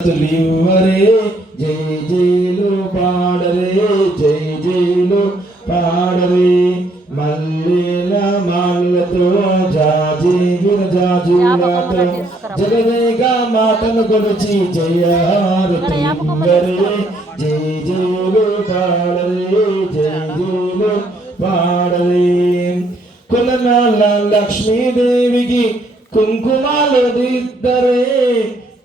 లివ్వరే జై జైలు పాడరే జై జైలు పాడరే మల్లెల మాలతో జాజి విరజాజులతో జగదేగా మాటను కొలిచి జయారతి లివ్వరే జై జైలు పాడరే జై జైలు పాడరే కులనాల లక్ష్మీదేవికి కుంకుమాలు దిద్దరే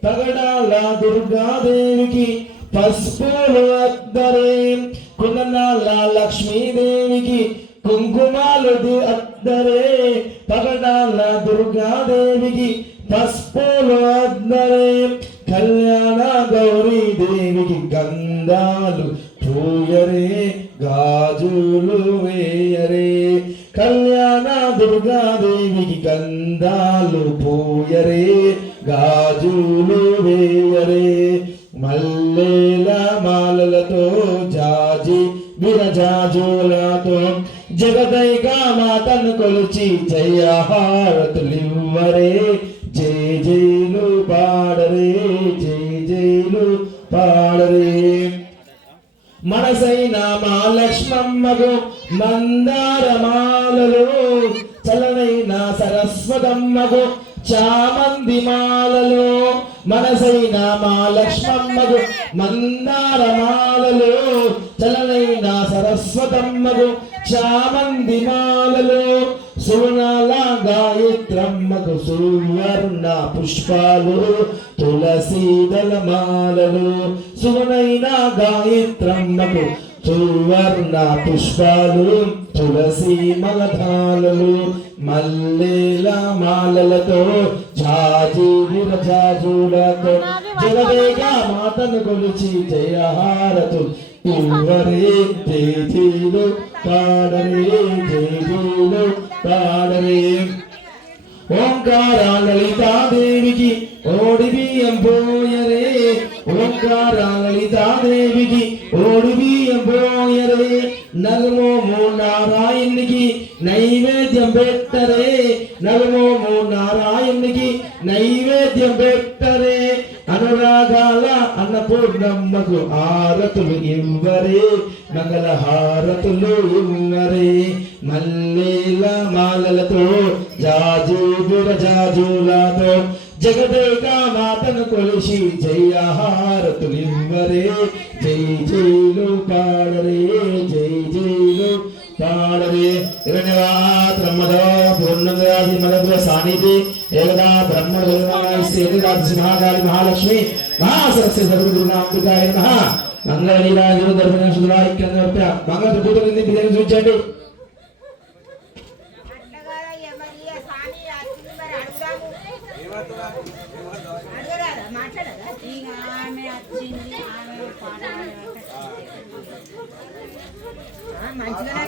పగడాల దుర్గాదేవికి పసుపులు అద్దరే కులనాల లక్ష్మీదేవికి కుంకుమాలు అద్దరే పగడాల దుర్గాదేవికి పసుపులు అద్దరే కళ్యాణ గౌరీదేవికి గంధాలు పూయరే గాజులు వేయరే కళ్యాణ దుర్గాదేవికి గంధాలు పూయరే గాజులు వేయరే మల్లెల మాలలతో జాజి విరజాజులతో జగదైగా మాతను కొలిచి జయహారతులివ్వరే జై జైలు పాడరే జై జైలు పాడరే మనసైన మా లక్ష్మమ్మకు మందారమాలలు చలనైన సరస్వతమ్మకు చామంది మాలలు మనసైన మా లక్ష్మమ్మకు మందారమాలలు చలనైన సరస్వతమ్మకు చామంది మాలలు సువర్ణాల గాయత్రమ్మకు సువర్ణ పుష్పాలు తులసీదల మాలలు సువర్ణైన గాయత్రమ్మకు సువర్ణ పుష్పాలు తులసి మలధాలలు మల్లెల మాలలతో జాజి విరజాజులతో జగదేగా మాతను కొలిచి జయహారతు ఇవ్వరే జై జైలు పాడరే జై జైలు పాడరే ఓంకార లలితాదేవికి ఓడి బియ్యం పోయరే ఓంకార లలితాదేవికి ఓడి బియ్యం పోయరే నగమోము నారాయణునికి నైవేద్యం పెట్టరే నగమోము నారాయణునికి నైవేద్యం పెట్టరే అనురాగాల అన్నపూర్ణమ్మకు హారతులు ఇవ్వరే మంగళ హారతులు ఇవ్వరే మల్లెల మాలలతో జాజి విరజాజులతో జగదేగా మాతను కొలిచి జయహారతులు ఇవ్వరే జై జైలు పాడరే జై జైలు పాడరే హిరణ్యవాత్రమ్మదో పూర్ణంగాది మలద్ర సానిధి ఏకదా బ్రహ్మ సింహాకాళి మహాలక్ష్మి మహాసరస్వతి సర్వగురునాంబికాయ నమః మంగళ నీరాజు దర్శన శుభాయిక్యం మంగళ త్రిపుటిని బియ్యం చూచండి మంచిగా